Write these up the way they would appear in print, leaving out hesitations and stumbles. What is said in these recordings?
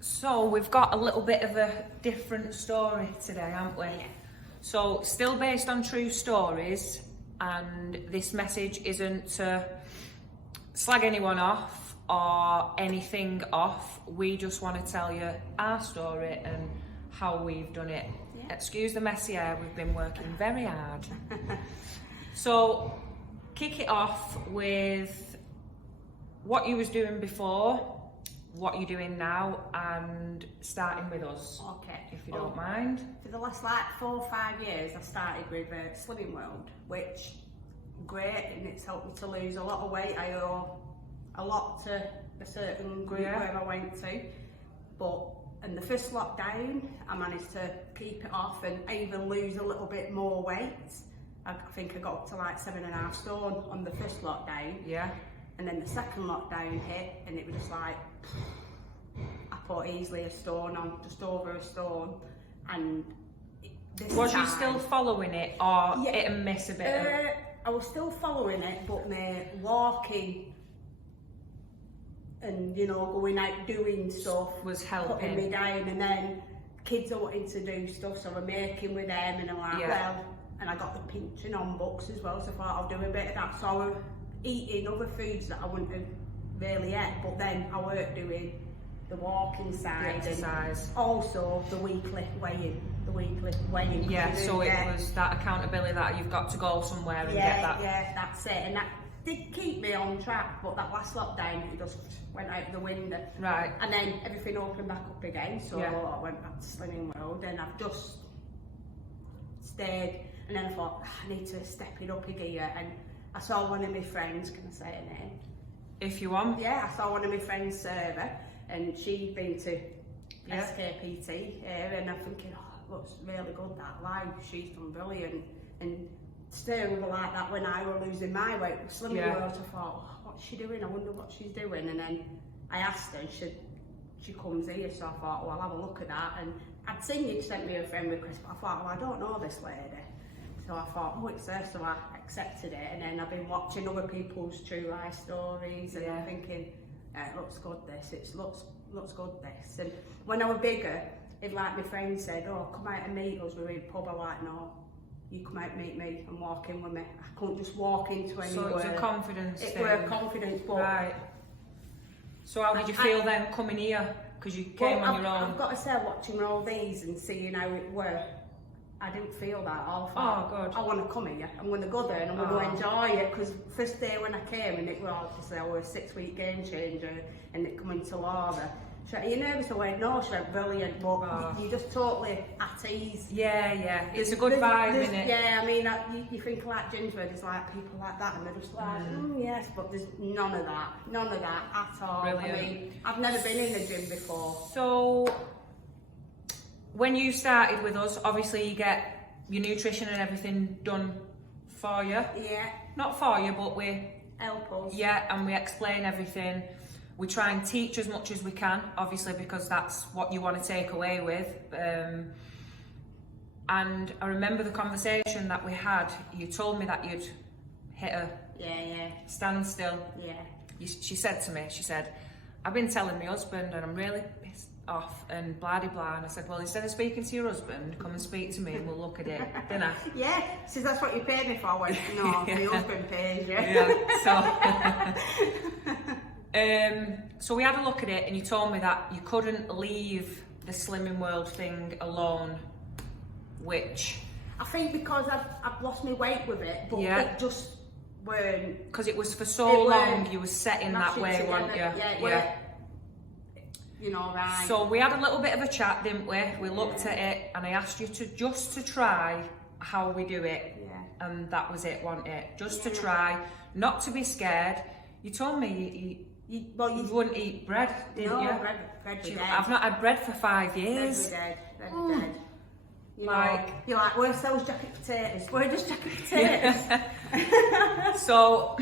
So we've got a little bit of a different story today, haven't we? Yeah. So still based on true stories, and this message isn't to slag anyone off or anything off. We just want to tell you our story and how we've done it. Yeah. Excuse the messy hair, we've been working very hard. So kick it off with what you was doing before, what you're doing now, and starting with us, Okay. if you don't mind. For the last 4 or 5 years, I started with Slimming World, which great, and it's helped me to lose a lot of weight. I owe a lot to a certain group where I went to, in the first lockdown, I managed to keep it off and even lose a little bit more weight. I think I got up to like 7.5 stone on the first lockdown. Yeah. And then the second lockdown hit, and it was just like, I put easily a stone on, just over a stone. And this Was time, you still following it, or Yeah. hit and miss a bit? I was still following it, but my walking and, you know, going out doing stuff Was putting helping. me down. And then kids are wanting to do stuff, so I'm making with them, and I'm like, Yeah. well, and I got the pinching on books as well, so I thought I'll do a bit of that. So I was eating other foods that I wouldn't have really ate, but then I weren't doing the walking side, The exercise. and also the weekly weighing. 'Cause Yeah, you do so it get- was that accountability that you've got to go somewhere and get that. Yeah, that's it. And that did keep me on track, but that last lockdown, it just went out the window. Right. And then everything opened back up again, so Yeah. I went back to Slimming World, and I've just stayed. And then I thought, I need to step it up a gear. And I saw one of my friends, can I say her name? If you want. Yeah, I saw one of my friends, Sarah, and she'd been to Yeah. SKPT here, and I'm thinking, oh, it looks really good, that live, she's done brilliant. And still like that when I was losing my weight, Slimming Yeah. World, I thought, oh, what's she doing? I wonder what she's doing. And then I asked her, and she comes here, so I thought, well, I'll have a look at that. And I'd seen you'd sent me a friend request, but I thought, well, I don't know this lady. So I thought, oh, it's her, so I accepted it. And then I've been watching other people's true life stories, and I'm thinking, it looks good this, it looks good this. And when I was bigger, if like my friend said, oh, come out and meet us, we're in pub, I'm like, no, you come out and meet me and walk in with me. I couldn't just walk into anywhere. So it was a confidence It thing. were a confidence, but Right. So how did you feel then coming here? Because you came on your own. I've got to say, watching all these and seeing how it were, I didn't feel that. I thought, good. I want to come here. I'm going to go there and I'm going to enjoy it. Because first day when I came, and it was obviously I was a 6-week game changer, and it coming to Laura. She went, are you nervous? I went, no. She went, brilliant, but you're just totally at ease. Yeah. It's a good vibe, isn't it? Yeah, I mean, you think like Gingerbread is like people like that, and they're just like, yes, but there's none of that at all. Brilliant. I mean, I've never been in a gym before. So when you started with us, obviously you get your nutrition and everything done for you. Yeah, Not for you, but we help us. and we explain everything. We try and teach as much as we can, obviously, because that's what you want to take away with. And I remember the conversation that we had. You told me that you'd hit a Yeah, standstill. yeah. She said to me, she said, I've been telling my husband and I'm really pissed off and blah de blah. And I said, well, instead of speaking to your husband, come and speak to me and we'll look at it, didn't I? Yeah, so that's what you paid me for. I went, no, my husband pays you. Yeah, so we had a look at it and you told me that you couldn't leave the Slimming World thing alone, which... I think because I've lost my weight with it, but it just weren't... Because it was for so long, you were setting that mashing way, together. weren't you? Yeah, it weren't, you know, right. So we had a little bit of a chat, didn't we? We looked at it and I asked you to try how we do it. Yeah. And that was it, wasn't it? Just to try, not to be scared. You told me you wouldn't eat bread, didn't no, you? bread be dead. I've not had bread for 5 years. Bread be dead. You know, Like- you're like, where's those jacket potatoes? Where's just jacket potatoes? So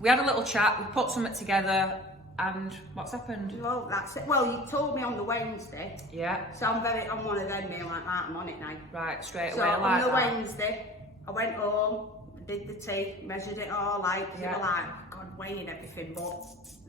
we had a little chat, we put something together, and what's happened? Well, that's it. Well, you told me on the Wednesday, Yeah, so I'm one of them, me like that, I'm on it now. right, straight So away, on like the that. Wednesday, I went home, did the tea, measured it all, like, Yeah. like, God, weighing everything, but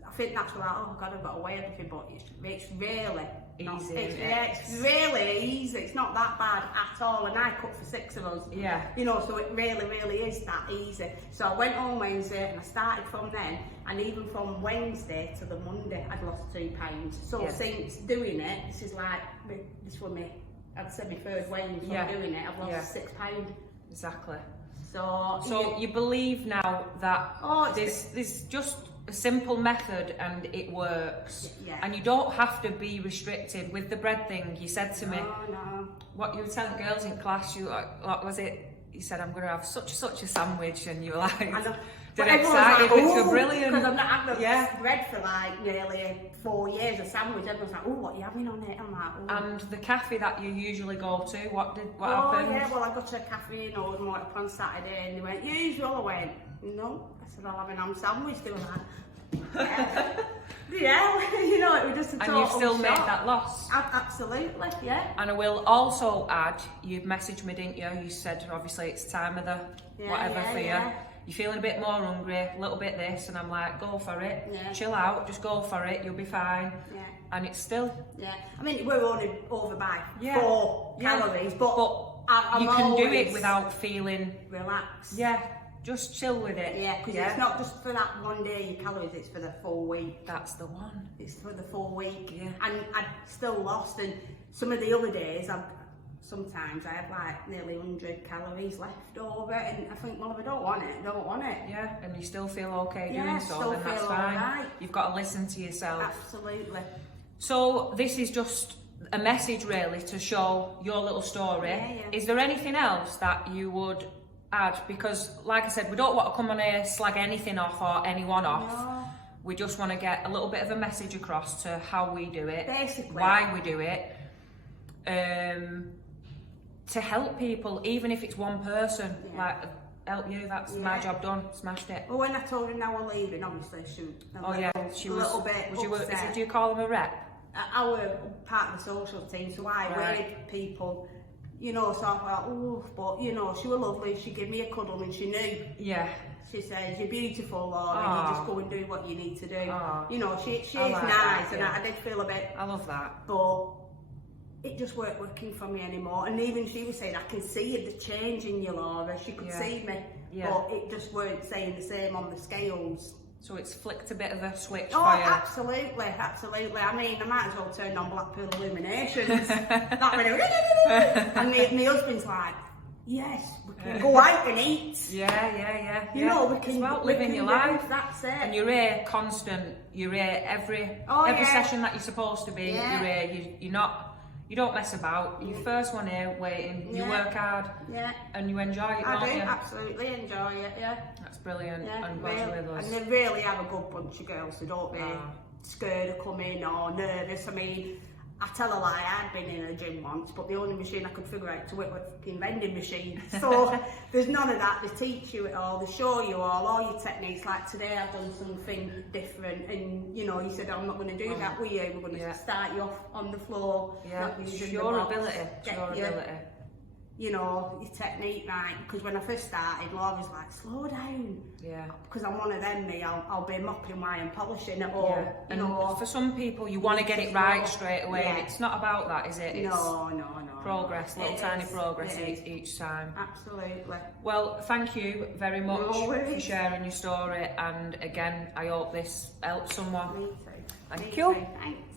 I think that's where oh God, I've got to weigh everything, but it's really not, Easy, it's, isn't it? yeah, it's really easy. It's not that bad at all, and I cook for 6 of us. Yeah. You know, so it really is that easy. So I went on Wednesday, and I started from then, and even from Wednesday to the Monday, I'd lost 2 pounds. So Yeah. since doing it, this is like this was me. I'd say my 3rd Wednesday from Yeah. doing it. I've lost Yeah. 6 pounds. Exactly. So You believe now that Oh, it's there's just a simple method and it works. Yeah. And you don't have to be restricted. With the bread thing, you said to me, no. what you were telling girls in class, you what was it? You said, I'm going to have such a sandwich, and you were like, I know. dead But everyone's excited, like, which were "Ooh," brilliant. Because I've not had Yeah. bread for like nearly 4 years, a sandwich. Everyone's like, oh, what are you having on it? I'm like, oh. And the cafe that you usually go to, what Oh happened? yeah, well I got to a cafe in Oldham up on Saturday and they went, usual. I went, no. I said, I'll have an ham sandwich. They were like, yeah. You know, it was just a And total you've still made shock. that loss. Absolutely, yeah. And I will also add, you messaged me, didn't you? You said obviously it's time of the Yeah, whatever yeah, for yeah. you. You're feeling a bit more hungry, a little bit this, and I'm like, go for it. Yeah. Chill out, just go for it, you'll be fine. Yeah. And it's still, Yeah, I mean, we're only over by Yeah. 4 Yeah. calories, but I'm you can do it always without feeling, relaxed. yeah, just chill with it. Yeah, because it's not just for that one day calories, it's for the full week. That's the one. It's for the full week. Yeah. And I'd still lost, and some of the other days, sometimes I have like nearly 100 calories left over, and I think, well, if I don't want it, I don't want it. Yeah, and you still feel okay Yeah, doing so, still then that's feel fine. alright. You've got to listen to yourself. Absolutely. So this is just a message really to show your little story. Yeah, yeah. Is there anything else that you would add? Because like I said, we don't want to come on here, slag anything off or anyone off. No. We just want to get a little bit of a message across to how we do it, Basically. why we do it, to help people, even if it's one person. Yeah. Like, help you, that's my Yeah. job done, smashed it. Well, when I told her now we're leaving, obviously she was She a was, little bit was you, upset. do you call them a rep? I were part of the social team, so I Right. weighed people, you know, so I thought, oh, but, you know, she was lovely, she gave me a cuddle and she knew. Yeah. She says, you're beautiful, Laura, Aw. you just go and do what you need to do. Aw. You know, she is I like nice, that, and yeah. I did feel a bit, I love that. but it just weren't working for me anymore. And even she was saying, I can see the change in you, Laura. She could Yeah. see me, Yeah. but it just weren't saying the same on the scales. So it's flicked a bit of a switch Oh, for you. absolutely. I mean, I might as well turn on Blackpool Illuminations. That really, and my husband's like, yes, we can go out and eat. Yeah. You know, we can It's about we living can your do- life. That's it. And you're here constant. You're here every Oh, yeah. session that you're supposed to be. Yeah. You're here. You're not. You don't mess about. You're first one here, waiting. You Yeah. work hard Yeah, and you enjoy it, I don't do you? absolutely enjoy it. Yeah, That's brilliant. yeah. I'm glad you're with us. And they really have a good bunch of girls, so don't be Ah. scared of coming or nervous. I mean, I tell a lie, I'd been in a gym once, but the only machine I could figure out to it was a fucking vending machine. So there's none of that. They teach you it all, they show you all your techniques. Like today I've done something different, and you know, you said, I'm not going to do that with you. We're going to Yeah. start you off on the floor. Yeah, not it's using your the box, ability. It's get your your- ability. You know, your technique right. Because when I first started, Laura was like, slow down. Yeah. Because I'm one of them, me, I'll be mopping while I'm polishing it all. Yeah. You And know, for some people, you want to get it right straight away, and Yeah. it's not about that, is it? It's no. progress, little It tiny is, progress it is. each time. Absolutely. Well, thank you very much No for worries. sharing your story, and again, I hope this helps someone. Me too. Thank Me you. too. Thanks.